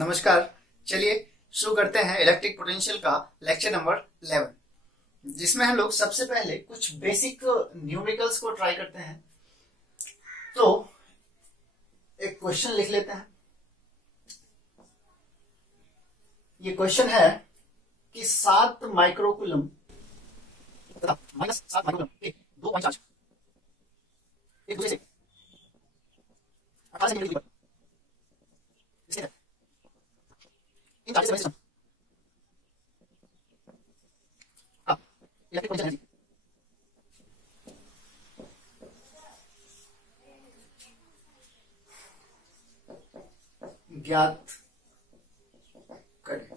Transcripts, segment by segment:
नमस्कार। चलिए शुरू करते हैं इलेक्ट्रिक पोटेंशियल का लेक्चर नंबर 11, जिसमें हम लोग सबसे पहले कुछ बेसिक न्यूमेरिकल्स को ट्राई करते हैं। तो एक क्वेश्चन लिख लेते हैं। ये क्वेश्चन है कि 7 माइक्रोकूलम माइनस 7 माइक्रोकूलम के 2 पॉइंट चार्ज एक दूसरे से 18 सेंटीमीटर दूरी पर स्थित है। इन चार्जेस से बने सिस्टम इलेक्ट्रिक पोटेंशियल एनर्जी ज्ञात करें।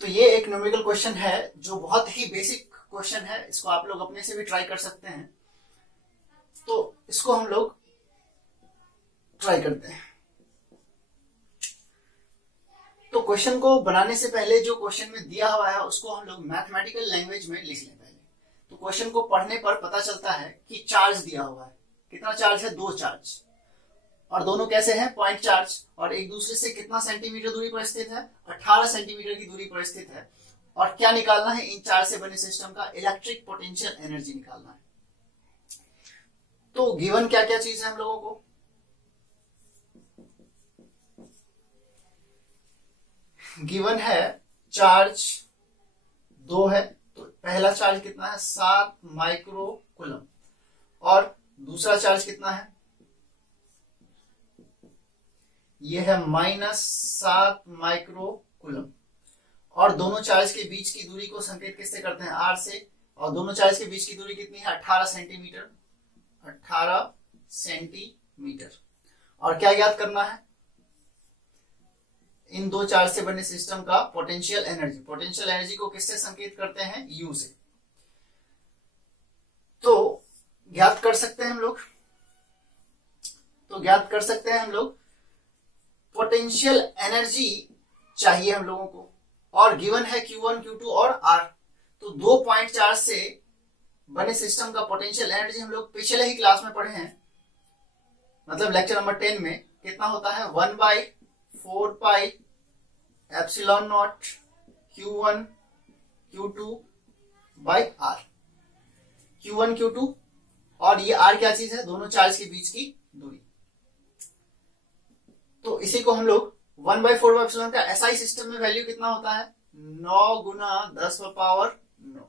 तो ये एक न्यूमेरिकल क्वेश्चन है जो बहुत ही बेसिक क्वेश्चन है। इसको आप लोग अपने से भी ट्राई कर सकते हैं। तो इसको हम लोग ट्राई करते हैं। तो क्वेश्चन को बनाने से पहले जो क्वेश्चन में दिया हुआ है उसको हम लोग मैथमेटिकल लैंग्वेज में लिख लें पहले। तो क्वेश्चन को पढ़ने पर पता चलता है कि चार्ज दिया हुआ है। कितना चार्ज है? 2 चार्ज, और दोनों कैसे हैं? पॉइंट चार्ज, और एक दूसरे से कितना सेंटीमीटर दूरी पर स्थित है? 18 सेंटीमीटर की दूरी पर स्थित है। और क्या निकालना है? इन चार्ज से बने सिस्टम का इलेक्ट्रिक पोटेंशियल एनर्जी निकालना है। तो गिवन क्या क्या चीज है हम लोगों को? गिवन है चार्ज 2 है। तो पहला चार्ज कितना है? 7 माइक्रोकूलम। और दूसरा चार्ज कितना है? यह है -7 माइक्रोकूलम। और दोनों चार्ज के बीच की दूरी को संकेत किससे करते हैं? R से। और दोनों चार्ज के बीच की दूरी कितनी है? 18 सेंटीमीटर। 18 सेंटीमीटर। और क्या याद करना है? इन 2 चार्ज से बने सिस्टम का पोटेंशियल एनर्जी। पोटेंशियल एनर्जी को किससे संकेत करते हैं? U से। तो ज्ञात कर सकते हैं हम लोग। पोटेंशियल एनर्जी चाहिए हम लोगों को, और गिवन है Q1, Q2 और R। तो 2 पॉइंट चार्ज से बने सिस्टम का पोटेंशियल एनर्जी हम लोग पिछले ही क्लास में पढ़े हैं, मतलब लेक्चर नंबर 10 में। कितना होता है? 1/4 pi epsilon not Q1 Q2 by R। Q1 Q2 और ये R क्या चीज है? दोनों चार्ज के बीच की दूरी। तो इसी को हम लोग 1/4 एप्सिलॉन का SI सिस्टम में वैल्यू कितना होता है? 9 गुना 10⁻9।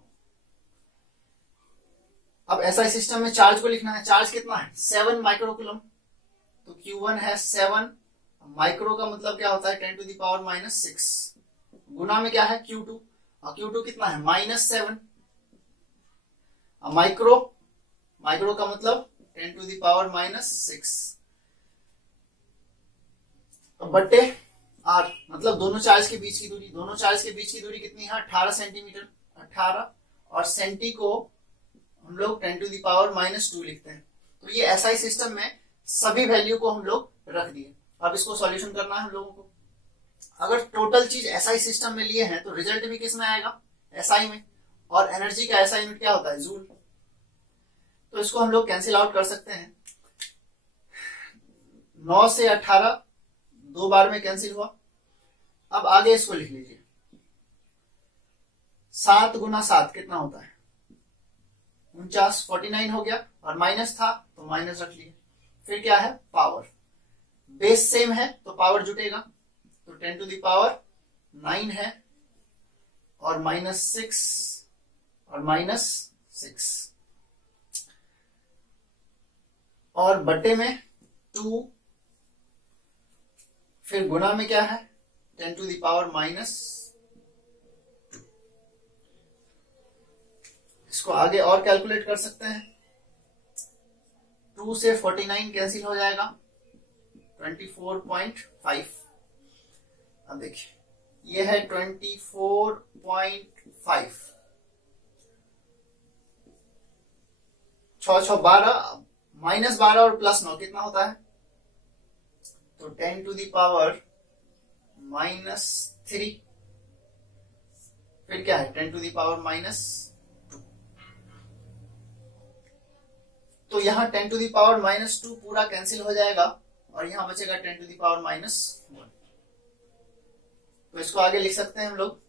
अब SI सिस्टम में चार्ज को लिखना है। चार्ज कितना है? 7 माइक्रोकूलम। तो Q1 है 7। माइक्रो का मतलब क्या होता है? 10⁻⁻6। गुना में क्या है? Q2। और Q2 कितना है? -7। माइक्रो का मतलब 10⁻⁻6 बट्टे R, मतलब दोनों चार्ज के बीच की दूरी। दोनों चार्ज के बीच की दूरी कितनी है? 18 सेंटीमीटर। 18, और सेंटी को हम लोग 10⁻⁻2 लिखते हैं। तो ये SI सिस्टम में सभी वैल्यू को हम लोग रख दिए। अब इसको सॉल्यूशन करना है हम लोगों को। अगर टोटल चीज SI सिस्टम में लिए हैं तो रिजल्ट भी किस में आएगा? SI में। और एनर्जी का SI यूनिट क्या होता है? जूल। तो इसको हम लोग कैंसिल आउट कर सकते हैं। 9 से 18 2 बार में कैंसिल हुआ। अब आगे इसको लिख लीजिए। 7 गुना 7 कितना होता है? 49। 49 हो गया, और माइनस था तो माइनस रख लिए। फिर क्या है? पावर। बेस सेम है तो पावर जुटेगा। तो 10⁻9 है, और -6 और -6, और बट्टे में 2। फिर गुना में क्या है? 10⁻⁻2। इसको आगे और कैलकुलेट कर सकते हैं। 2 से 49 कैंसिल हो जाएगा, 24.5। अब देखिए ये है 24.5। 6 6 12, -12 और +9 कितना होता है? तो 10⁻⁻3। फिर क्या है? 10⁻⁻2। तो यहां 10⁻⁻2 पूरा कैंसिल हो जाएगा और यहां बचेगा 10 टू द पावर -1। तो इसको आगे लिख सकते हैं हम लोग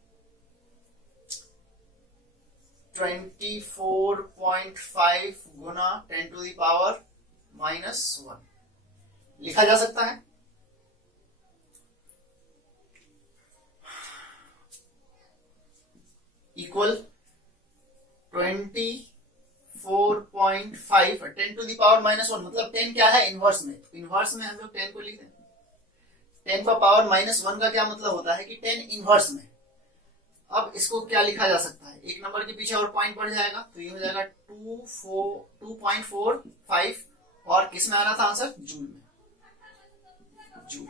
24.5 गुना 10 टू द पावर -1 लिखा जा सकता है। इक्वल 24.5 10 टू द पावर -1 मतलब 10 क्या है इनवर्स में, तो इनवर्स में हम लोग 10 को लिख दें। 10 का पावर -1 का क्या मतलब होता है कि 10 इनवर्स में। अब इसको क्या लिखा जा सकता है, एक नंबर के पीछे और पॉइंट बढ़ जाएगा तो ये हो जाएगा 2.45 और किस में आना था आंसर, जूल में, जूल।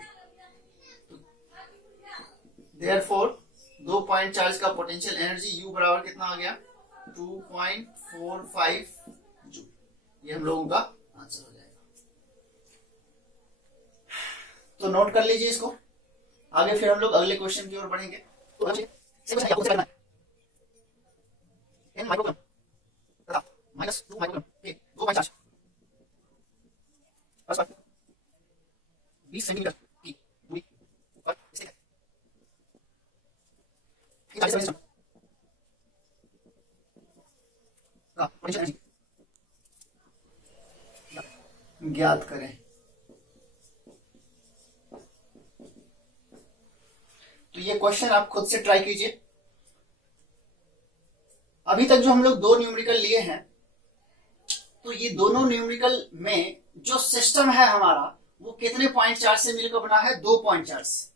देयरफॉर 2 पॉइंट चार्ज का पोटेंशियल एनर्जी U बराबर कितना आ गया, 2.45 जूल। ये हम लोगों का आंसर हो जाएगा। तो नोट कर लीजिए इसको, आगे फिर हम लोग अगले क्वेश्चन की ओर बढ़ेंगे। तो -2 माइक्रोकूलम के 2 पॉइंट चार्ज 20 सेंटीमीटर की दूरी पर स्थित है। 40 सिस्टम का पोटेंशियल एनर्जी ज्ञात करें। तो ये क्वेश्चन आप खुद से ट्राई कीजिए। अभी तक जो हम लोग 2 न्यूमेरिकल लिए हैं, तो ये दोनों न्यूमेरिकल में जो सिस्टम है हमारा वो कितने पॉइंट चार्ज से मिलकर बना है, 2 पॉइंट चार्ज से।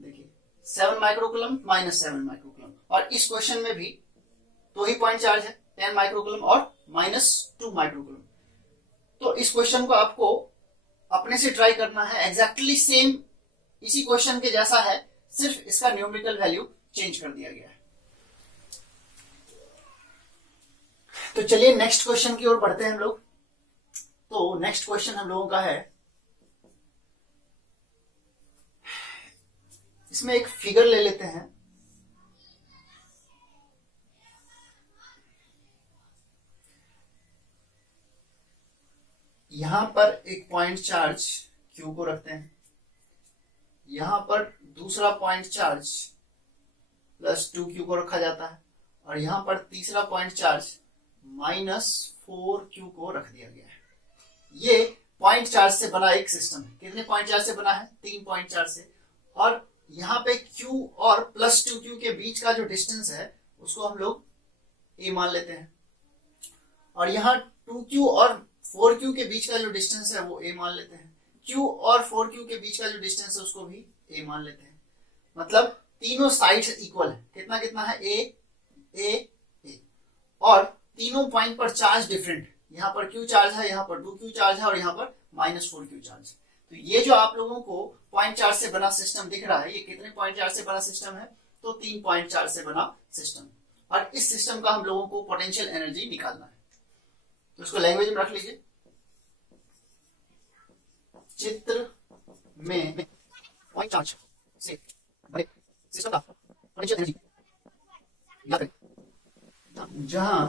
देखिए 7 माइक्रोकूलम -7 माइक्रोकूलम, और इस क्वेश्चन में भी 2 ही पॉइंट चार्ज है, 10 माइक्रोकूलम और -2 माइक्रोकूलम। तो इस क्वेश्चन को आपको अपने से ट्राई करना है, एग्जैक्टली सेम इसी क्वेश्चन के जैसा है, सिर्फ इसका न्यूमेरिकल वैल्यू चेंज कर दिया गया है। तो चलिए नेक्स्ट क्वेश्चन की ओर बढ़ते हैं हम लोग। तो नेक्स्ट क्वेश्चन हम लोगों का है, इसमें एक फिगर ले लेते हैं। यहां पर एक पॉइंट चार्ज Q को रखते हैं, यहां पर दूसरा पॉइंट चार्ज +2Q को रखा जाता है, और यहां पर तीसरा पॉइंट चार्ज -4Q को रख दिया गया है। ये पॉइंट चार्ज से बना एक सिस्टम है। कितने पॉइंट चार्ज से बना है, 3 पॉइंट चार्ज से। और यहाँ पे Q और +2Q के बीच का जो डिस्टेंस है उसको हम लोग A मान लेते हैं, और यहाँ 2Q और 4Q के बीच का जो डिस्टेंस है वो A मान लेते हैं। Q और 4Q के बीच का जो डिस्टेंस है उसको भी A मान लेते हैं। मतलब तीनों साइड्स इक्वल है। कितना कितना है, A A A, और तीनों पॉइंट पर चार्ज डिफरेंट। यहाँ पर Q चार्ज है, यहाँ पर 2Q चार्ज है, और यहाँ पर -4Q चार्ज है। तो ये जो आप लोगों को पॉइंट चार्ज से बना सिस्टम दिख रहा है, ये कितने पॉइंट चार्ज से बना सिस्टम है, तो 3 पॉइंट चार्ज से बना सिस्टम। और इस सिस्टम का हम लोगों को पोटेंशियल एनर्जी निकालना है। तो इसको लैंग्वेज में रख लीजिए। चित्र में पॉइंट चार्ज से बने सिस्टम का पोटेंशियल एनर्जी ज्ञात करें। जहां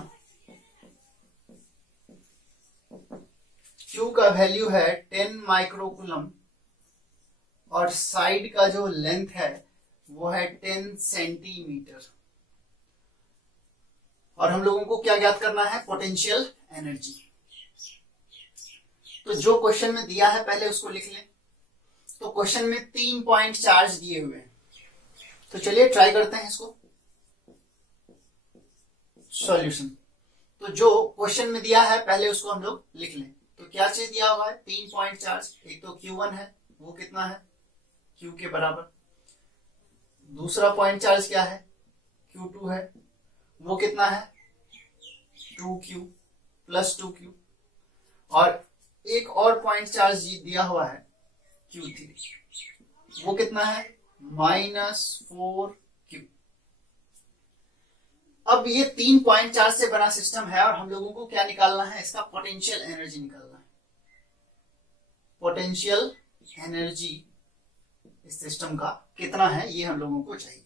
Q का वैल्यू है 10 माइक्रोकूलम और साइड का जो लेंथ है वो है 10 सेंटीमीटर, और हम लोगों को क्या ज्ञात करना है, पोटेंशियल एनर्जी। तो जो क्वेश्चन में दिया है पहले उसको लिख लें। तो क्वेश्चन में 3 पॉइंट चार्ज दिए हुए हैं, तो चलिए ट्राई करते हैं इसको सॉल्यूशन। तो जो क्वेश्चन में दिया है पहले उसको हम लोग लिख लें। तो क्या चीज दिया हुआ है, 3 पॉइंट चार्ज। एक तो Q1 है, वो कितना है, Q के बराबर। दूसरा पॉइंट चार्ज क्या है, Q2 है, वो कितना है, 2Q +2Q। और एक और पॉइंट चार्ज दिया हुआ है Q3, वो कितना है, -4Q। अब ये 3 पॉइंट चार्ज से बना सिस्टम है, और हम लोगों को क्या निकालना है, इसका पोटेंशियल एनर्जी निकालना है। पोटेंशियल एनर्जी इस सिस्टम का कितना है ये हम लोगों को चाहिए।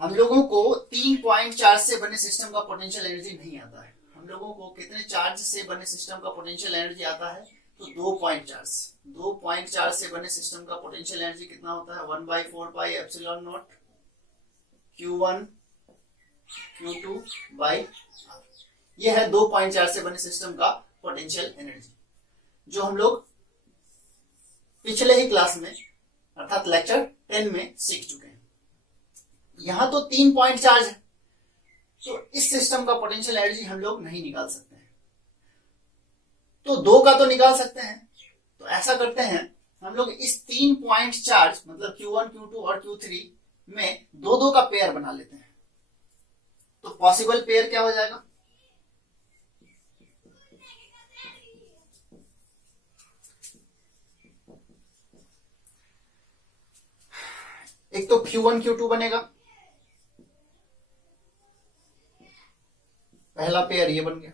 हम लोगों को 3 पॉइंट चार्ज से बने सिस्टम का पोटेंशियल एनर्जी नहीं आता है। हम लोगों को कितने चार्ज से बने सिस्टम का पोटेंशियल एनर्जी आता है, तो 2.4 से बने सिस्टम का पोटेंशियल एनर्जी कितना होता है 1/4 pi epsilon not Q1 Q2 by R। यह है 2.4 से बने सिस्टम का पोटेंशियल एनर्जी, जो हम लोग पिछले ही क्लास में अर्थात लेक्चर 10 में सीख चुके हैं। यहां तो 3 पॉइंट चार्ज है, तो इस सिस्टम का पोटेंशियल एनर्जी हम लोग नहीं निकाल सकते हैं, तो 2 का तो निकाल सकते हैं। तो ऐसा करते हैं, हम लोग इस 3 पॉइंट चार्ज मतलब Q1 Q2 और Q3 में 2-2 का पेयर बना लेते हैं। तो पॉसिबल पेयर क्या हो जाएगा, एक तो Q1 Q2 बनेगा, पहला पेयर ये बन गया।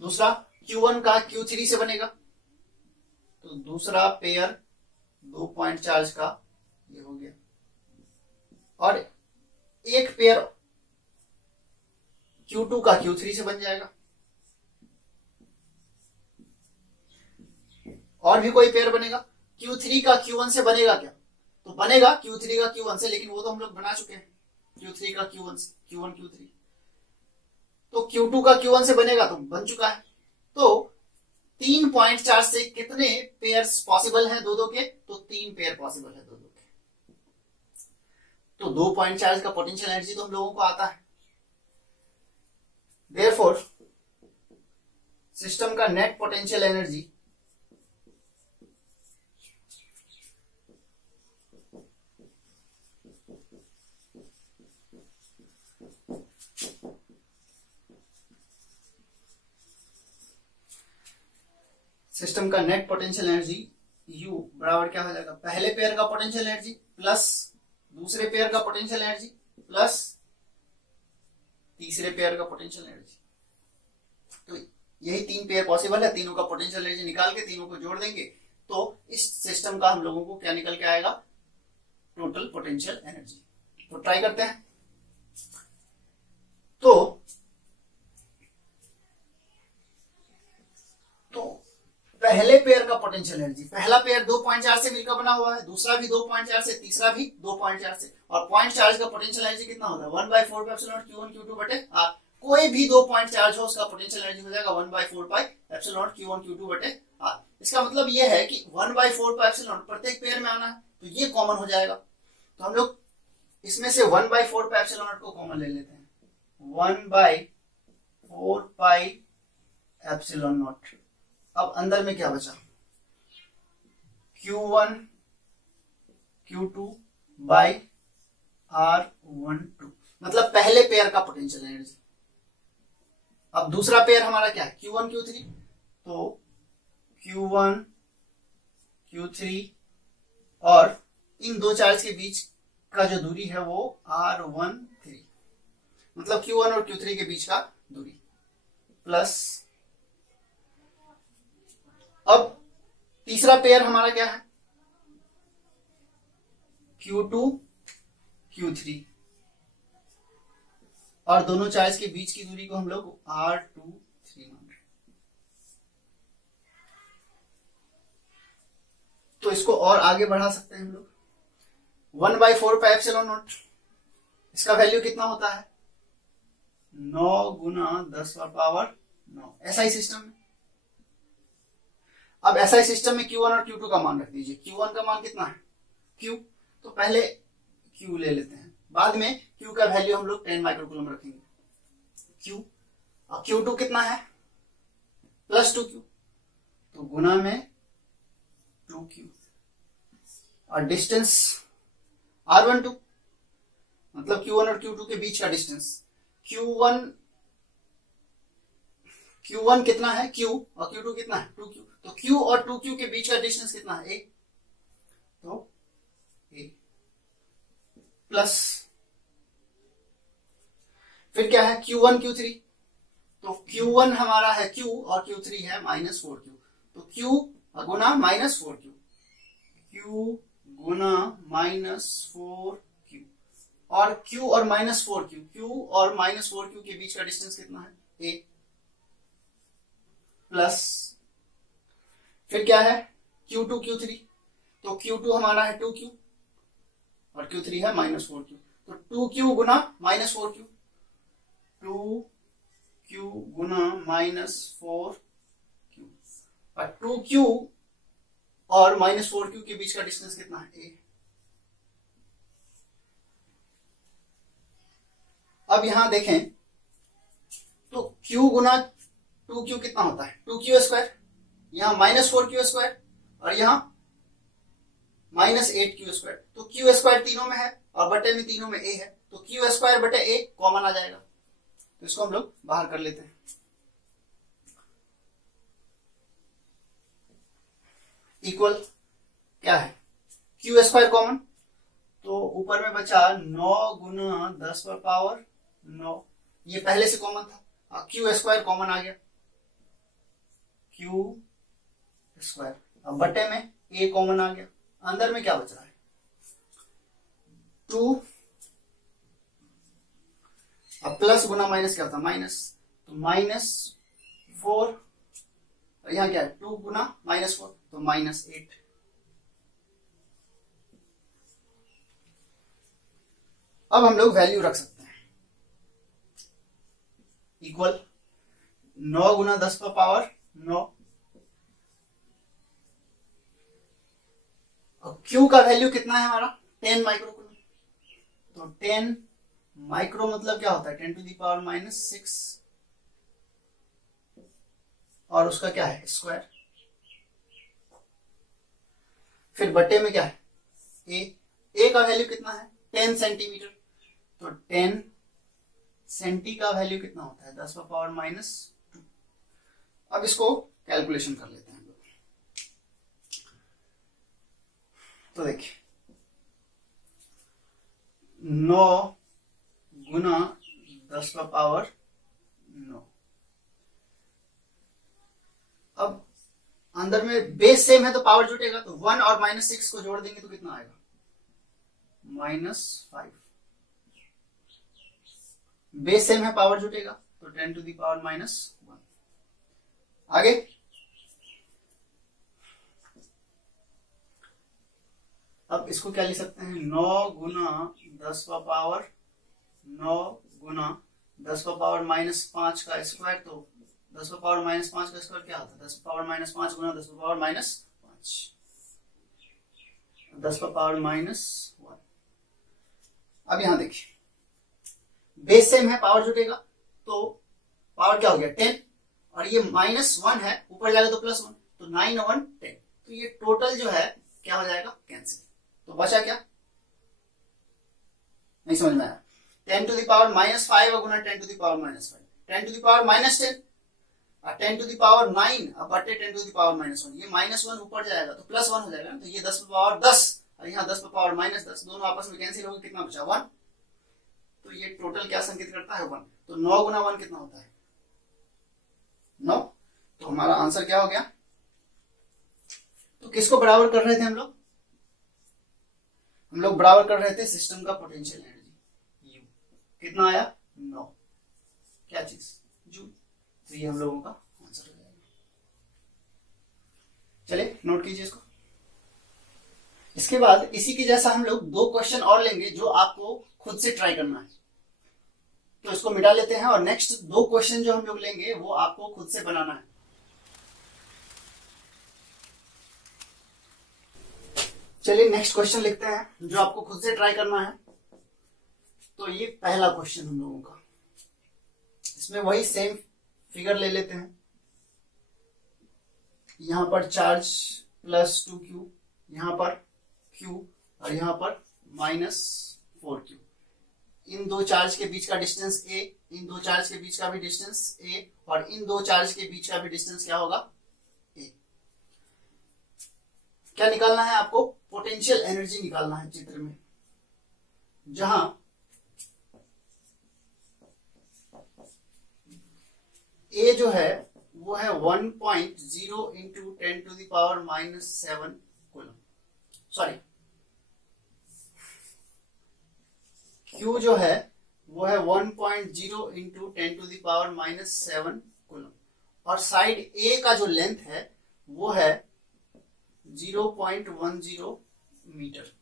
दूसरा Q1 का Q3 से बनेगा, तो दूसरा पेयर 2 पॉइंट चार्ज का ये हो गया। और एक पेयर Q2 का Q3 से बन जाएगा। और भी कोई पेयर बनेगा, Q3 का Q1 से बनेगा क्या, तो बनेगा Q3 का Q1 से, लेकिन वो तो हम लोग बना चुके हैं Q3 का Q1 से, Q1 Q3। तो Q2 का Q1 से बनेगा तो बन चुका है। तो 3.4 से कितने पेयर्स पॉसिबल हैं 2-2 के, तो 3 पेयर पॉसिबल है 2-2 के। तो 2.4 का पोटेंशियल एनर्जी तो हम लोगों को आता है। देयरफॉर सिस्टम का नेट पोटेंशियल एनर्जी सिस्टम का नेट पोटेंशियल एनर्जी U बराबर क्या हो जाएगा, पहले पेयर का पोटेंशियल एनर्जी प्लस दूसरे पेयर का पोटेंशियल एनर्जी प्लस तीसरे पेयर का पोटेंशियल एनर्जी। तो यही 3 पेयर पॉसिबल है, तीनों का पोटेंशियल एनर्जी निकाल के तीनों को जोड़ देंगे तो इस सिस्टम का हम लोगों को क्या निकल के आएगा, टोटल पोटेंशियल एनर्जी। तो ट्राई करते हैं। तो पहले पेयर का पोटेंशियल एनर्जी, पहला पेयर 2.4 से मिलकर बना हुआ है, दूसरा भी 2.4 से, तीसरा भी 2.4 से, और पॉइंट चार्ज का पोटेंशियल एनर्जी कितना होता है 1/4 एप्सिलॉन Q1 Q2 बटे R। कोई भी 2 पॉइंट चार्ज हो उसका पोटेंशियल एनर्जी हो जाएगा 1/4 पाई एप्सिलॉन Q1 Q2 बटे R। इसका मतलब यह है कि 1/4 पाई एप्सिलॉन प्रत्येक पेयर में आना है, तो ये कॉमन हो जाएगा। तो हम लोग इसमें से 1/4 पाई एप्सिलॉन को कॉमन ले लेते हैं, 1/4 पाई एप्सिलॉन नॉट। अब अंदर में क्या बचा, Q1 Q2 बाई R12, मतलब पहले पेयर का पोटेंशियल एनर्जी। अब दूसरा पेयर हमारा क्या है Q1 Q3, तो Q1 Q3 और इन दो चार्ज के बीच का जो दूरी है वो R13, मतलब Q1 और Q3 के बीच का दूरी, प्लस अब तीसरा पेयर हमारा क्या है Q2 Q3, और दोनों चार्ज के बीच की दूरी को हम लोग R23 मान रहे। तो इसको और आगे बढ़ा सकते हैं हम लोग, 1/4 पाई एप्सिलॉन नॉट, इसका वैल्यू कितना होता है 9 गुना 10⁻9 SI सिस्टम में। अब SI सिस्टम में Q1 और Q2 का मान रख दीजिए। Q1 का मान कितना है Q, तो पहले Q ले लेते हैं, बाद में Q का वैल्यू हम लोग 10 माइक्रोकूलम रखेंगे Q। अब Q2 कितना है +2Q, तो गुना में 2Q, और डिस्टेंस R12, मतलब Q1 और Q2 के बीच का डिस्टेंस। Q1 कितना है Q, और Q2 कितना है 2Q, तो Q और 2Q के बीच का डिस्टेंस कितना है A, तो A प्लस फिर क्या है Q1 Q3, तो Q1 हमारा है Q और Q3 है -4Q, तो Q गुना -4Q, Q गुना -4Q, और Q और -4Q, Q और -4Q के बीच का डिस्टेंस कितना है A, प्लस फिर क्या है Q2 Q3, तो Q2 हमारा है 2Q और Q3 है -4Q, तो 2Q गुना -4Q, 2Q गुना -4Q, और 2Q और -4Q के बीच का डिस्टेंस कितना है A। अब यहां देखें तो Q गुना 2Q कितना होता है 2Q², यहां -4Q² और यहां -8Q², तो Q² तीनों में है और बटे में तीनों में A है, तो Q² बटे A कॉमन आ जाएगा, तो इसको हम लोग बाहर कर लेते हैं। इक्वल क्या है Q² कॉमन, तो ऊपर में बचा 9 गुना 10 पर पावर 9, ये पहले से कॉमन था, Q² कॉमन आ गया Q², अब बटे में A कॉमन आ गया, अंदर में क्या बच रहा है 2, अब प्लस गुना माइनस क्या होता है माइनस, तो -4, और यहां क्या है 2 गुना -4 तो -8। अब हम लोग वैल्यू रख सकते हैं, इक्वल 9 गुना 10 पर पावर 9, और Q का वैल्यू कितना है हमारा 10 माइक्रोकूलम, तो 10 माइक्रो मतलब क्या होता है 10⁻⁻⁶, और उसका क्या है स्क्वायर, फिर बटे में क्या है A का वैल्यू कितना है 10 सेंटीमीटर, तो 10 सेंटी का वैल्यू कितना होता है 10⁻⁻²। अब इसको कैलकुलेशन कर लेते हैं हम लोग, तो देखिए 9 गुना 10⁻⁹। अब अंदर में बेस सेम है तो पावर जुटेगा, तो 1 और -6 को जोड़ देंगे तो कितना आएगा -5, बेस सेम है पावर जुटेगा तो 10⁻⁻⁻1। आगे अब इसको क्या लिख सकते हैं 9 गुना 10⁻⁻5 का स्क्वायर, तो 10⁻⁻5 का स्क्वायर क्या होता है 10⁻⁻5 गुना 10⁻⁻5, 10⁻⁻1। अब यहां देखिए बेस सेम है पावर जुटेगा, तो पावर क्या हो गया 10, और ये -1 है ऊपर जाएगा तो +1, तो 9 और 1 10, तो ये टोटल जो है क्या हो जाएगा कैंसिल, तो बचा क्या नहीं समझ में आया 10⁻⁻5 गुना 10⁻⁻5, 10⁻⁻10 और 10⁹ अब बटे 10⁻⁻1, ये -1 ऊपर जाएगा तो +1 हो जाएगा, तो ये 10⁻10 और यहाँ 10⁻−10 दोनों आपस में कैंसिल होगा, कितना बचा 1, तो ये टोटल क्या संकेत करता है 1, तो 9 गुना 1 कितना होता है 9, तो हमारा आंसर क्या हो गया। तो किसको बराबर कर रहे थे हम लोग बराबर कर रहे थे सिस्टम का पोटेंशियल एनर्जी, कितना आया 9, क्या चीज जूल, तो ये हम लोगों का आंसर हो जाएगा। चलिए नोट कीजिए इसको। इसके बाद इसी के जैसा हम लोग 2 क्वेश्चन और लेंगे जो आपको खुद से ट्राई करना है, तो इसको मिटा लेते हैं और नेक्स्ट 2 क्वेश्चन जो हम लोग लेंगे वो आपको खुद से बनाना है। चलिए नेक्स्ट क्वेश्चन लिखते हैं जो आपको खुद से ट्राई करना है। तो ये पहला क्वेश्चन हम लोगों का, इसमें वही सेम फिगर ले लेते हैं, यहां पर चार्ज +2Q, यहां पर Q और यहां पर -4Q, इन 2 चार्ज के बीच का डिस्टेंस A, इन 2 चार्ज के बीच का भी डिस्टेंस A, और इन 2 चार्ज के बीच का भी डिस्टेंस क्या होगा A। क्या निकालना है आपको पोटेंशियल एनर्जी निकालना है चित्र में, जहां A जो है वो है 1.0 × 10⁻⁻7 कूलम, सॉरी Q जो है वो है 1.0 × 10⁻⁻7 कूलम, और साइड A का जो लेंथ है वो है 0.10 मीटर।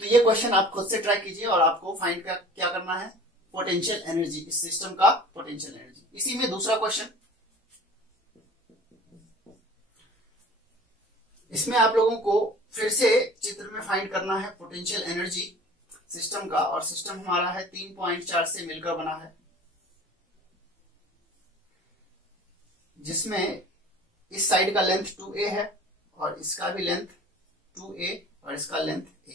तो ये क्वेश्चन आप खुद से ट्राई कीजिए और आपको फाइंड क्या करना है, पोटेंशियल एनर्जी, इस सिस्टम का पोटेंशियल एनर्जी। इसी में दूसरा क्वेश्चन, इसमें आप लोगों को फिर से चित्र में फाइंड करना है पोटेंशियल एनर्जी सिस्टम का, और सिस्टम हमारा है 3.4 से मिलकर बना है, जिसमें इस साइड का लेंथ 2a है और इसका भी लेंथ 2a और इसका लेंथ a,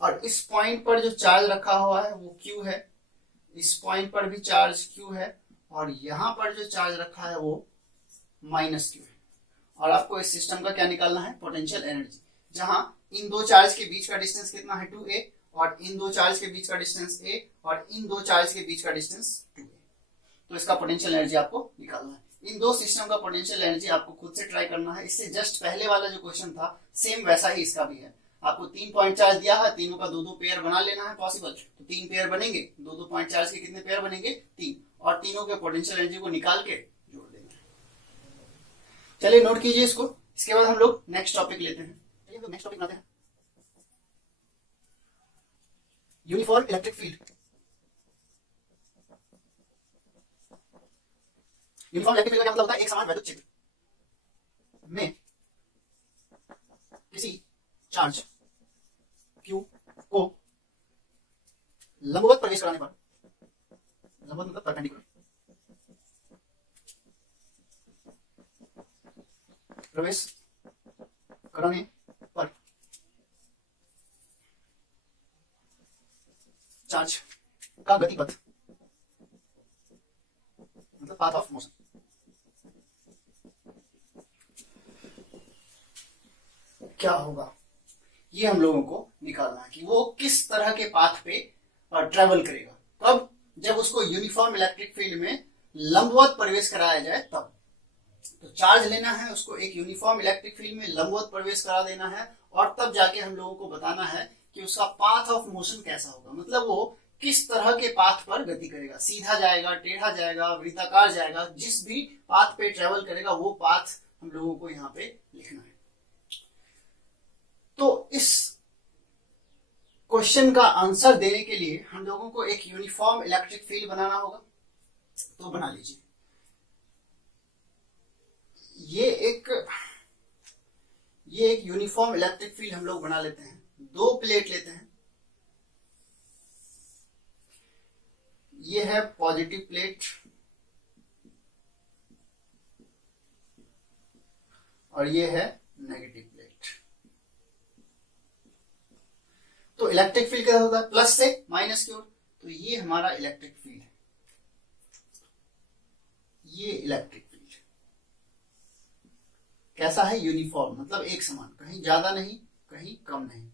और इस पॉइंट पर जो चार्ज रखा हुआ है वो q है, इस पॉइंट पर भी चार्ज q है, और यहां पर जो चार्ज रखा है वो -q है। और आपको इस सिस्टम का क्या निकालना है, पोटेंशियल एनर्जी, जहां इन दो चार्ज के बीच का डिस्टेंस कितना है 2a, और इन दो चार्ज के बीच का डिस्टेंस a, और इन दो चार्ज के बीच का डिस्टेंस 2a। तो इसका पोटेंशियल एनर्जी आपको निकालना है। इन दो सिस्टम का पोटेंशियल एनर्जी आपको खुद से ट्राई करना है। इससे जस्ट पहले वाला जो क्वेश्चन था सेम वैसा ही इसका भी है। आपको 3 पॉइंट चार्ज दिया है, तीनों का 2-2 पेयर बना लेना है पॉसिबल, तो 3 पेयर बनेंगे, 2-2 पॉइंट चार्ज के कितने पेयर बनेंगे, 3, और तीनों के पोटेंशियल एनर्जी को निकाल के जोड़ देना है। चलिए नोट कीजिए इसको। इसके बाद हम लोग नेक्स्ट टॉपिक लेते हैं। चलिए हम लोग नेक्स्ट टॉपिक बनाते हैं, uniform electric field. Uniform electric field का क्या मतलब होता है, एक समान वैद्युत क्षेत्र में किसी चार्ज Q को लंबवत प्रवेश कराने पर, लंबवत मतलब परपेंडिकुलर, प्रवेश कराने पर चार्ज का गतिपथ मतलब पाथ ऑफ मोशन, क्या होगा, ये हम लोगों को निकालना है कि वो किस तरह के पाथ पे ट्रेवल करेगा। कब, जब उसको यूनिफॉर्म इलेक्ट्रिक फील्ड में लंबवत प्रवेश कराया जाए तब। तो चार्ज लेना है, उसको एक यूनिफॉर्म इलेक्ट्रिक फील्ड में लंबवत प्रवेश करा देना है, और तब जाके हम लोगों को बताना है कि उसका पाथ ऑफ मोशन कैसा होगा, मतलब वो किस तरह के पाथ पर गति करेगा, सीधा जाएगा, टेढ़ा जाएगा, वृत्ताकार जाएगा, जिस भी पाथ पे ट्रेवल करेगा वो पाथ हम लोगों को यहाँ पे लिखना है। तो इस क्वेश्चन का आंसर देने के लिए हम लोगों को एक यूनिफॉर्म इलेक्ट्रिक फील्ड बनाना होगा। तो बना लीजिए, ये एक यूनिफॉर्म इलेक्ट्रिक फील्ड हम लोग बना लेते हैं। 2 प्लेट लेते हैं, ये है पॉजिटिव प्लेट और ये है नेगेटिव प्लेट। तो इलेक्ट्रिक फील्ड कैसा होता है, प्लस से माइनस की ओर, तो ये हमारा इलेक्ट्रिक फील्ड है, ये इलेक्ट्रिक फील्ड कैसा है, यूनिफॉर्म मतलब एक समान, कहीं ज्यादा नहीं कहीं कम नहीं।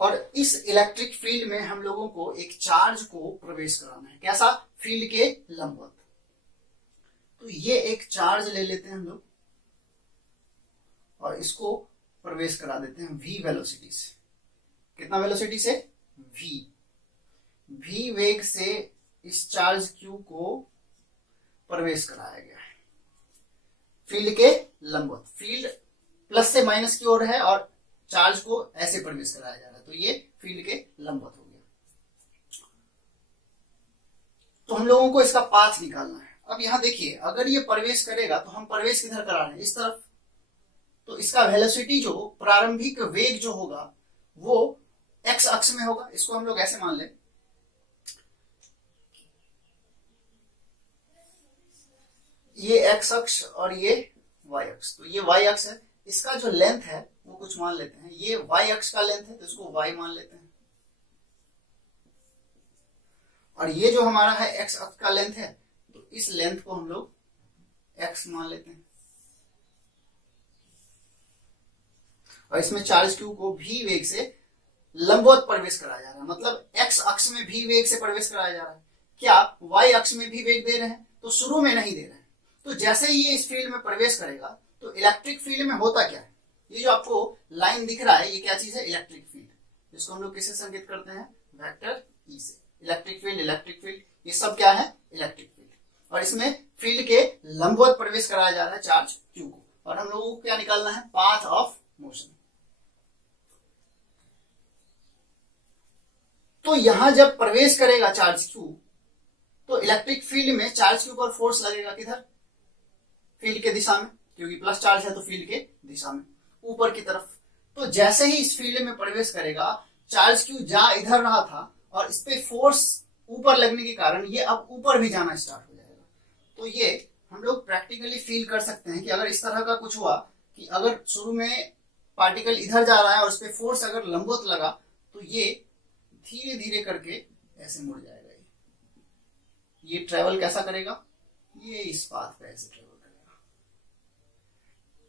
और इस इलेक्ट्रिक फील्ड में हम लोगों को एक चार्ज को प्रवेश कराना है, कैसा, फील्ड के लंबवत। तो ये एक चार्ज ले लेते हैं हम लोग और इसको प्रवेश करा देते हैं v वेलोसिटी से। कितना वेलोसिटी से, v वेग से इस चार्ज q को प्रवेश कराया गया है फील्ड के लंबवत। फील्ड प्लस से माइनस की ओर है और चार्ज को ऐसे प्रवेश कराया जा रहा है, तो ये फील्ड के लंबवत हो गया। तो हम लोगों को इसका पाथ निकालना है। अब यहां देखिए, अगर ये प्रवेश करेगा तो हम प्रवेश किधर करा रहे हैं, इस तरफ, तो इसका वेलोसिटी जो प्रारंभिक वेग जो होगा वो x अक्ष में होगा। इसको हम लोग ऐसे मान लें, ये x अक्ष और ये y अक्ष, तो ये y अक्ष है। इसका जो लेंथ है वो कुछ मान लेते हैं, ये y अक्ष का लेंथ है तो इसको y मान लेते हैं, और ये जो हमारा है x अक्ष का लेंथ है तो इस लेंथ को हम लोग x मान लेते हैं। और इसमें चार्ज q को v वेग से लंबवत प्रवेश कराया जा रहा है, मतलब x अक्ष में v वेग से प्रवेश कराया जा रहा है। क्या y अक्ष में भी वेग दे रहे हैं, तो शुरू में नहीं दे रहे हैं। तो जैसे ही ये इस फील्ड में प्रवेश करेगा तो इलेक्ट्रिक फील्ड में होता क्या है, ये जो आपको लाइन दिख रहा है ये क्या चीज है, इलेक्ट्रिक फील्ड, जिसको हम लोग किससे संकेत करते हैं, वेक्टर ई से। इलेक्ट्रिक फील्ड, ये सब क्या है, इलेक्ट्रिक फील्ड। और इसमें फील्ड के लंबवत प्रवेश कराया जा रहा है चार्ज क्यू को, और हम लोगों को क्या निकालना है, पाथ ऑफ मोशन। तो यहां जब प्रवेश करेगा चार्ज क्यू, तो इलेक्ट्रिक फील्ड में चार्ज क्यू पर फोर्स लगेगा किधर, फील्ड के दिशा में, क्योंकि प्लस चार्ज है तो फील्ड के दिशा में ऊपर की तरफ। तो जैसे ही इस फील्ड में प्रवेश करेगा, चार्ज क्यू जा इधर रहा था और इस पे फोर्स ऊपर लगने के कारण ये अब ऊपर भी जाना स्टार्ट हो जाएगा। तो ये हम लोग प्रैक्टिकली फील कर सकते हैं कि अगर इस तरह का कुछ हुआ कि अगर शुरू में पार्टिकल इधर जा रहा है और उस पे फोर्स अगर लंबवत लगा, तो ये धीरे धीरे करके ऐसे मुड़ जाएगा। ये ट्रेवल कैसा करेगा, ये इस पाथ पे ऐसे ट्रेवल करेगा।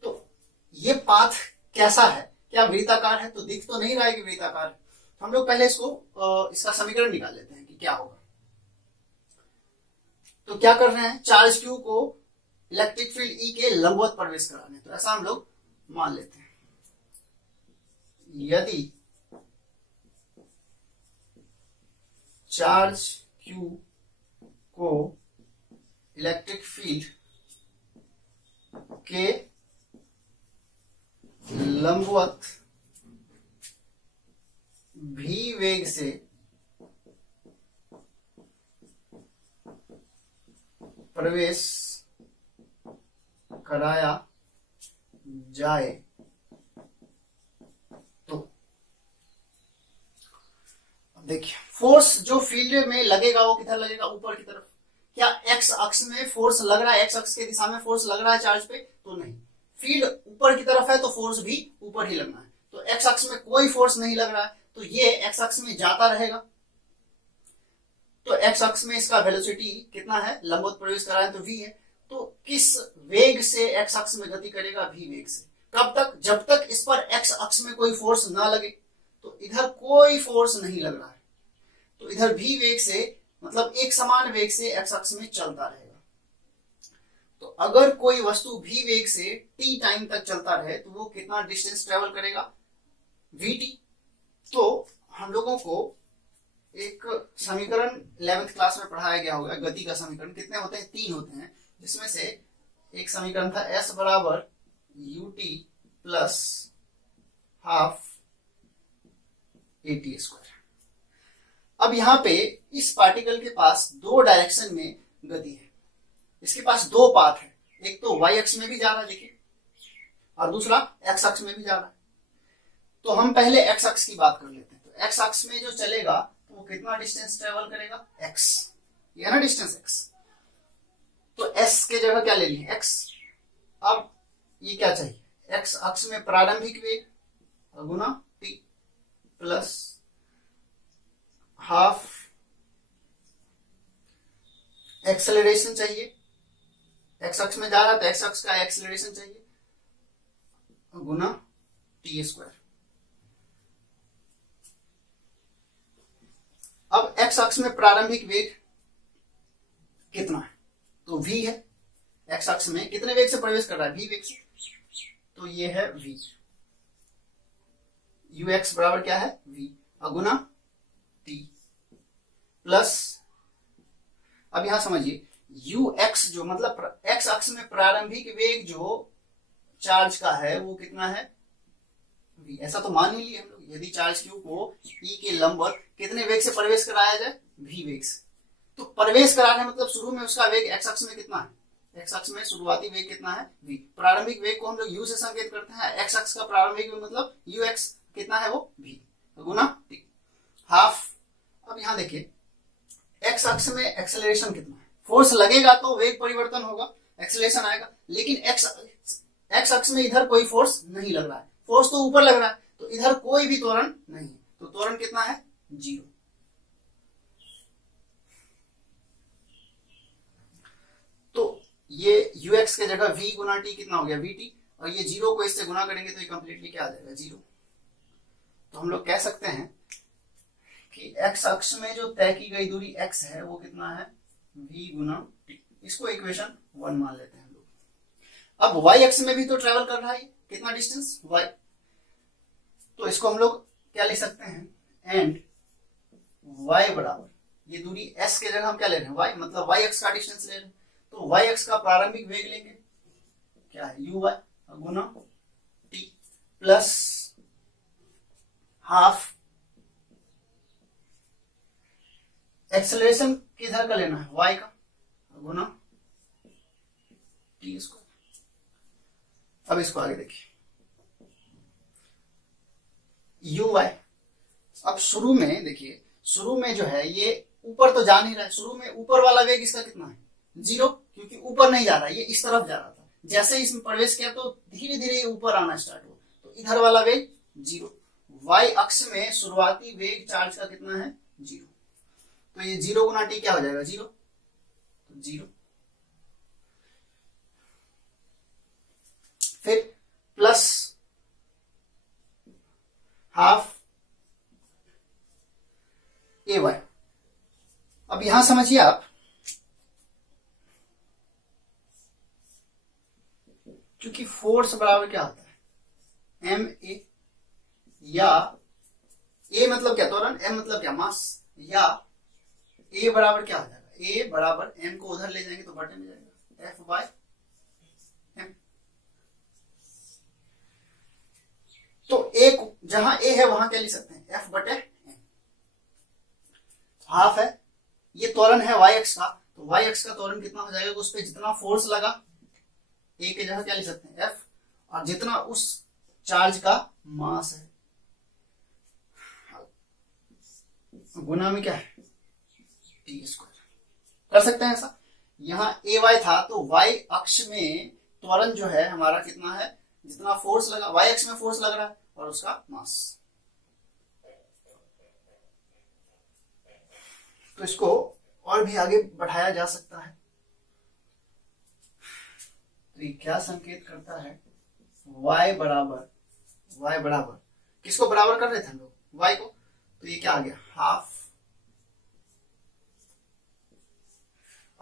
तो ये पाथ कैसा है, क्या वृत्ताकार है, तो दिख तो नहीं रहा है कि वृत्ताकार है। हम लोग पहले इसका समीकरण निकाल लेते हैं कि क्या होगा। तो क्या कर रहे हैं, चार्ज क्यू को इलेक्ट्रिक फील्ड ई के लंबवत प्रवेश कराने, तो ऐसा हम लोग मान लेते हैं। यदि चार्ज क्यू को इलेक्ट्रिक फील्ड के लंबवत भी वेग से प्रवेश कराया जाए, तो देखिए फोर्स जो फील्ड में लगेगा वो किधर लगेगा, ऊपर की तरफ। क्या एक्स अक्ष में फोर्स लग रहा है, एक्स अक्ष के दिशा में फोर्स लग रहा है चार्ज पे, तो नहीं। फील्ड ऊपर की तरफ है तो फोर्स भी ऊपर ही लगना है। तो एक्स अक्ष में कोई फोर्स नहीं लग रहा है, तो ये एक्स अक्ष में जाता रहेगा। तो एक्स अक्ष में इसका वेलोसिटी कितना है, लंबवत प्रवेश कर रहा है तो v है। तो किस वेग से एक्स अक्ष में गति करेगा, v वेग से। कब तक, जब तक इस पर एक्स अक्ष में कोई फोर्स ना लगे। तो इधर कोई फोर्स नहीं लग रहा है, तो इधर v वेग से, मतलब एक समान वेग से एक्स अक्ष में चलता रहेगा। तो अगर कोई वस्तु v वेग से t टाइम तक चलता रहे, तो वो कितना डिस्टेंस ट्रेवल करेगा, vt। तो हम लोगों को एक समीकरण 11th क्लास में पढ़ाया गया होगा, गति का समीकरण कितने होते हैं, 3 होते हैं, जिसमें से एक समीकरण था s बराबर ut plus half at square. अब यहाँ पे इस पार्टिकल के पास 2 डायरेक्शन में गति है, इसके पास 2 पाथ है, एक तो y अक्ष में भी जा रहा है देखिए, और दूसरा x अक्ष में भी जा रहा है। तो हम पहले x अक्ष की बात कर लेते हैं। तो x अक्ष में जो चलेगा तो वो कितना डिस्टेंस ट्रेवल करेगा, x, ये ना डिस्टेंस x। तो s के जगह क्या ले लिए, x। अब ये क्या चाहिए, x अक्ष में प्रारंभिक वेग गुना t प्लस हाफ एक्सेलरेशन चाहिए, x अक्ष में जा रहा है तो x अक्ष का एक्सेलरेशन चाहिए गुना t स्क्वायर। अब x अक्ष में प्रारंभिक वेग कितना है, तो v है। x अक्ष में कितने वेग से प्रवेश कर रहा है, v वेग से, तो ये है v। ux बराबर क्या है, v गुना t प्लस, अब यहां समझिए ux जो मतलब x अक्ष में प्रारंभिक वेग जो चार्ज का है वो कितना है, v। ऐसा तो मान ही लिए हम लोग, यदि चार्ज क्यू को e के लंबवत कितने वेग से प्रवेश कराया जाए, v वेग से। तो प्रवेश कराना है मतलब शुरू में उसका वेग x अक्ष में कितना है, x अक्ष में शुरुआती वेग कितना है, v। प्रारंभिक वेग को हम लोग u से संकेत करते हैं, x अक्ष का प्रारंभिक वेग मतलब ux कितना है, वो v गुना t हाफ। अब यहां देखिए x अक्ष में एक्सेलरेशन कितना है, फोर्स लगेगा तो वेग परिवर्तन होगा, एक्सेलरेशन आएगा। लेकिन x अक्ष में इधर कोई फोर्स नहीं लग रहा है, फोर्स तो ऊपर लग रहा है, तो इधर कोई भी त्वरण नहीं, तो त्वरण कितना है, 0। तो ये ux के जगह v गुना t कितना हो गया, vt, और ये 0 को इससे गुना करेंगे तो ये कंप्लीटली क्या आ जाएगा, 0। तो हम लोग कह सकते हैं कि x अक्ष में जो तय की गई दूरी x है वो कितना है, v गुना t। इसको इक्वेशन 1 मान लेते हैं हम लोग। अब y अक्ष में भी तो ट्रेवल कर रहा है, कितना डिस्टेंस, y। तो इसको हम लोग क्या ले सकते हैं, एंड y बराबर, ये दूरी s के जगह हम क्या ले रहे हैं, y, मतलब y अक्ष का डिस्टेंस ले रहे हैं। तो वाई अक्ष का प्रारंभिक वेग लेंगे, क्या है, यू वाई गुना टी प्लस हाफ एक्सेलरेशन किधर का लेना है, वाई का गुना टी स्क्वायर। अब इसको आगे देखिए, यू वाई, अब शुरू में देखिए, शुरू में जो है ये ऊपर तो जा नहीं रहा है, शुरू में ऊपर वाला वेग इसका कितना है, 0, क्योंकि ऊपर नहीं जा रहा है, ये इस तरफ जा रहा था। जैसे इसमें प्रवेश किया तो धीरे धीरे ये ऊपर आना स्टार्ट हुआ, तो इधर वाला वेग 0। वाई अक्ष में शुरुआती वेग चार्ज का कितना है, 0, तो ये 0 गुना टी क्या हो जाएगा, 0, तो 0 फिर प्लस हाफ ए वाई। अब यहां समझिए आप, क्योंकि फोर्स बराबर क्या होता है, एम ए, या ए मतलब क्या, त्वरण, एम मतलब क्या, मास, या ए बराबर क्या हो जाएगा, ए बराबर एम को उधर ले जाएंगे तो बटे में जाएगा एफ बाय एम। तो ए जहां ए है वहां क्या लिख सकते हैं, एफ बटे एम। हाफ है, ये त्वरण है वाई अक्ष का, तो वाई अक्ष का त्वरण कितना हो जाएगा, उस पर जितना फोर्स लगा, ए के जगह क्या लिख सकते हैं, एफ, और जितना उस चार्ज का मास है, गुना में क्या है, टी स्क्वायर। कर सकते हैं ऐसा। यहां ए वाई था, तो वाई अक्ष में त्वरण जो है हमारा कितना है, जितना फोर्स लगा, वाई अक्ष में फोर्स लग रहा है और उसका मास। तो इसको और भी आगे बढ़ाया जा सकता है। तो ये क्या संकेत करता है, y बराबर किसको बराबर कर रहे थे हम लोग, y को, तो ये क्या आ गया, हाफ।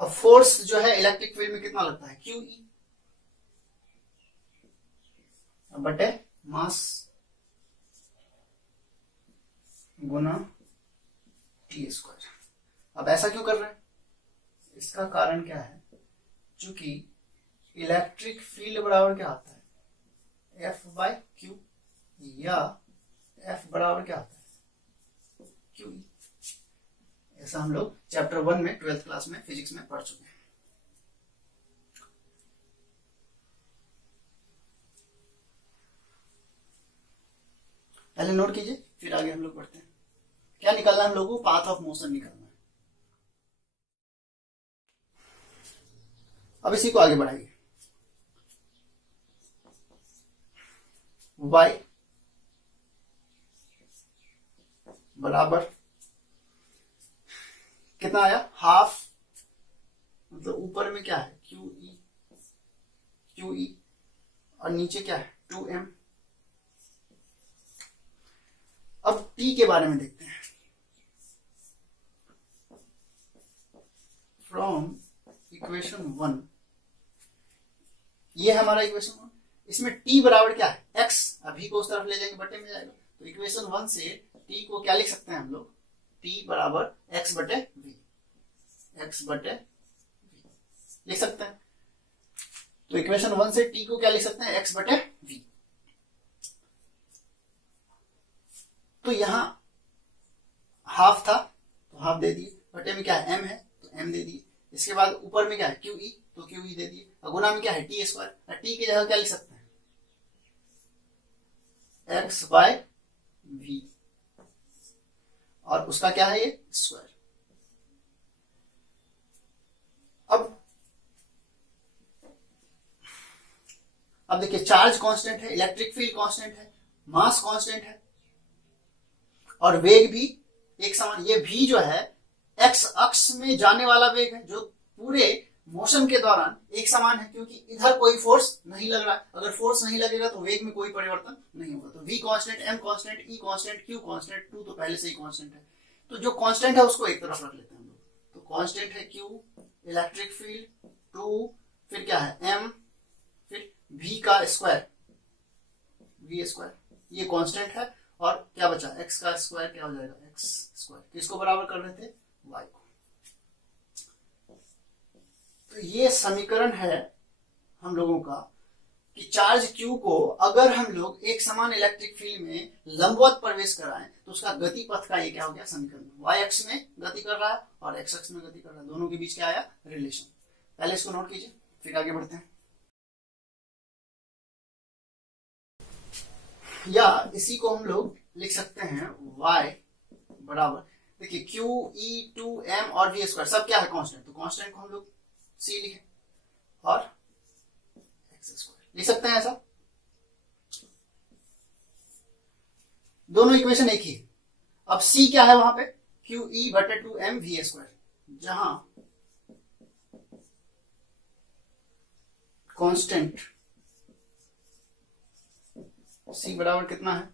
अब फोर्स जो है इलेक्ट्रिक फील्ड में कितना लगता है, QE बटे मास गुना टी स्क्वायर। अब ऐसा क्यों कर रहे हैं, इसका कारण क्या है, चूंकि इलेक्ट्रिक फील्ड बराबर क्या होता है, एफ बाय क्यू, या एफ बराबर क्या होता है, क्यू। ऐसा हम लोग चैप्टर 1 में 12th क्लास में फिजिक्स में पढ़ चुके हैं। पहले नोट कीजिए, फिर आगे हम लोग बढ़ते हैं। क्या निकालना है हम लोगों को, पाथ ऑफ मोशन निकालना है। अब इसी को आगे बढ़ाइए, y बराबर कितना आया, हाफ, मतलब ऊपर में क्या है, QE और नीचे क्या है, 2m। अब t के बारे में देखते हैं। फ्रॉम इक्वेशन 1, ये हमारा इक्वेशन 1, इसमें t बराबर क्या है, x, अभी को उस तरफ ले जाएंगे बटे में जाएगा, तो इक्वेशन 1 से t को क्या लिख सकते हैं हम लोग, t बराबर x बटे v, लिख सकते हैं। तो इक्वेशन 1 से t को क्या लिख सकते हैं, x बटे v। तो यहां हाफ था तो हाफ दे दिए, बटे में क्या है, m है तो m दे दिए। इसके बाद ऊपर में क्या है, QE, तो QE दे दिए। गुना में क्या है, टी स्क्वायर, टी की जगह क्या लिख सकते हैं, x बाय v, और उसका क्या है ये स्क्वायर। अब देखिए, चार्ज कांस्टेंट है, इलेक्ट्रिक फील्ड कांस्टेंट है, मास कांस्टेंट है, और वेग भी एक समान। ये v जो है x अक्ष में जाने वाला वेग है, जो पूरे मोशन के दौरान एक समान है, क्योंकि इधर कोई फोर्स नहीं लग रहा है। अगर फोर्स नहीं लगेगा तो वेग में कोई परिवर्तन नहीं होगा। तो v constant, m constant, e constant, q constant, 2 तो पहले से ही कांस्टेंट है। तो जो कांस्टेंट है उसको एक तरफ रख लेते हैं हम लोग। तो कांस्टेंट है q, इलेक्ट्रिक फील्ड 2, फिर क्या है m, फिर v का स्क्वायर, v स्क्वायर, ये कांस्टेंट है। और क्या बचा, x का स्क्वायर क्या हो जाएगा, x स्क्वायर। किसको बराबर कर रहे थे, y को। तो ये समीकरण है हम लोगों का कि चार्ज Q को अगर हम लोग एक समान इलेक्ट्रिक फील्ड में लंबवत प्रवेश कराएं तो उसका गति पथ का ये क्या हो गया समीकरण। y अक्ष में गति कर रहा है और x अक्ष में गति कर रहा है, दोनों के बीच क्या आया रिलेशन। पहले इसको नोट कीजिए फिर आगे बढ़ते हैं। या इसी को हम लोग लिख सकते हैं y बराबर, देखिए Q E 2 M और V स्क्वायर सब क्या है कांस्टेंट, तो कांस्टेंट को हम लोग C लिखे और x स्क्वायर लिख सकते हैं ऐसा। दोनों इक्वेशन एक ही। अब C क्या है वहां पे Q E बटे 2 M V स्क्वायर, जहां कांस्टेंट C बराबर कितना है,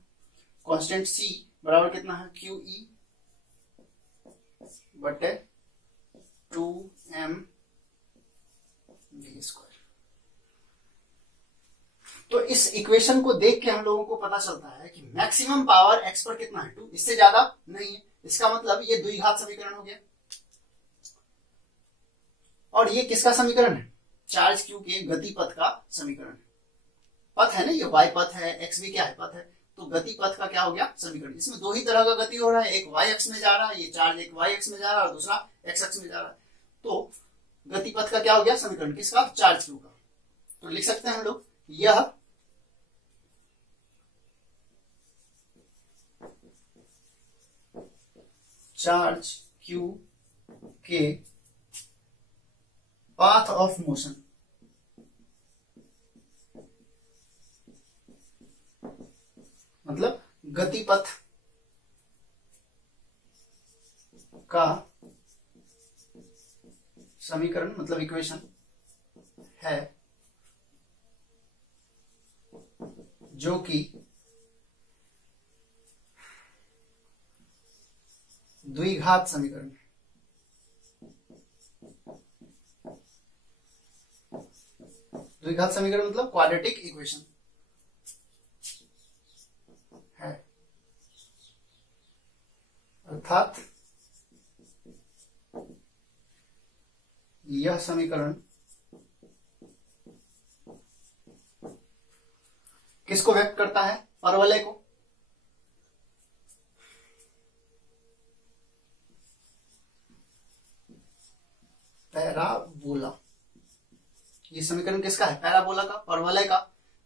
कांस्टेंट C बराबर कितना है Q E बटे 2 M V स्क्वायर। तो इस इक्वेशन को देख के हम लोगों को पता चलता है कि मैक्सिमम पावर x पर कितना है 2, इससे ज्यादा नहीं है। इसका मतलब ये द्विघात समीकरण हो गया। और ये किसका समीकरण है, चार्ज Q के गति पथ का समीकरण है। पथ है ना, ये y पथ है, x भी क्या है पथ है, तो गति पथ का क्या हो गया समीकरण। इसमें दो ही तरह का गति हो रहा है, एक y अक्ष में जा रहा है, ये चार्ज एक y अक्ष में जा रहा है और दूसरा x अक्ष में जा रहा है। तो गति पथ का क्या हो गया समीकरण, किसका, चार्ज Q का। तो लिख सकते हैं हम लोग यह चार्ज Q के पाथ ऑफ मोशन मतलब गति पथ का समीकरण मतलब इक्वेशन है, जो कि द्विघात समीकरण है। द्विघात समीकरण मतलब क्वाड्रेटिक इक्वेशन है, अर्थात यह समीकरण किसको व्यक्त करता है, परवलय को। पैराबोला, ये समीकरण किसका है, पैराबोला का, परवलय का।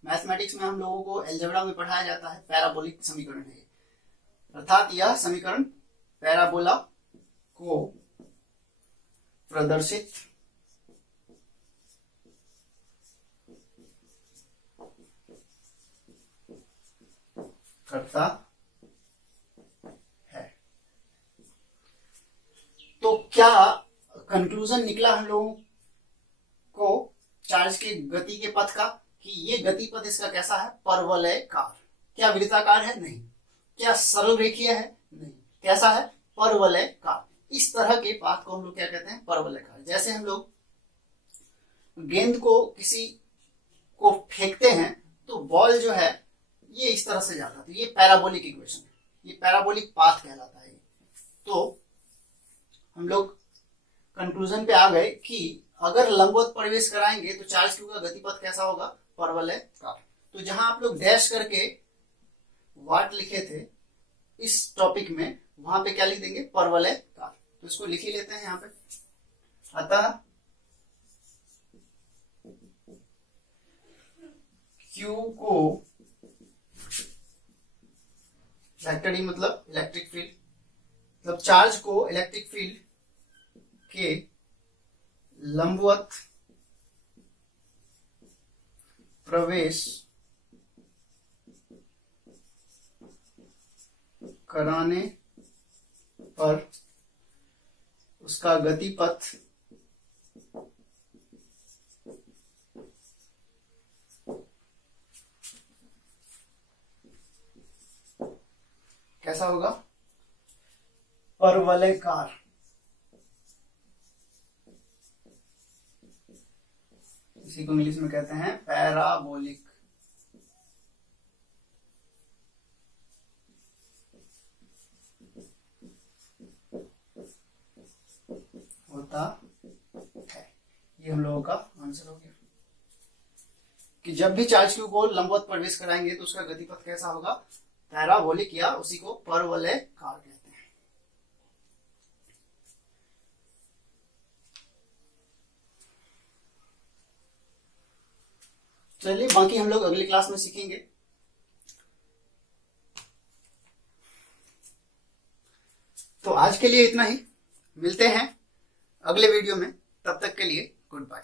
मैथमेटिक्स में हम लोगों को अलजेब्रा में पढ़ाया जाता है, पैराबोलिक समीकरण है। अर्थात यह समीकरण पैराबोला को प्रदर्शित करता है। तो क्या कंक्लूजन निकला हम लोगों को चार्ज के गति के पथ का, कि ये गति पथ इसका कैसा है, परवलयकार। क्या वृत्ताकार है, नहीं। क्या सरल रेखीय है, नहीं। कैसा है, परवलयकार। इस तरह के पाथ को हम लोग क्या कहते हैं, परवलयकार। जैसे हम लोग गेंद को किसी को फेंकते हैं तो बॉल जो है ये इस तरह से जाता है, तो ये पैराबोलिक इक्वेशन है, ये पैराबोलिक पाथ कहलाता है। तो हम लोग कंक्लूजन पे आ गए कि अगर लंबवत प्रवेश कराएंगे तो चार्ज Q का गतिपथ कैसा होगा, परवलयकार। तो जहां आप लोग डैश करके वाट लिखे थे इस टॉपिक में, वहां पे क्या लिख देंगे, परवलयकार। तो इसको लिख ही लेते हैं यहाँ पे। अतः Q को वेक्टर E मतलब इलेक्ट्रिक फील्ड, मतलब चार्ज को इलेक्ट्रिक फील्ड के लंबवत प्रवेश कराने पर उसका गतिपथ कैसा होगा, परवलयकार। इसी को इंग्लिश में कहते हैं पैराबोलिक। होता है। ये हम लोगों का आंसर हो गया कि जब भी चार्ज क्यू को लंबवत प्रवेश कराएंगे तो उसका गतिपथ कैसा होगा, पैराबोलिक, या उसी को परवलयकार कहते हैं। चलिए बाकी हम लोग अगली क्लास में सीखेंगे। तो आज के लिए इतना ही, मिलते हैं अगले वीडियो में, तब तक के लिए गुड बाय।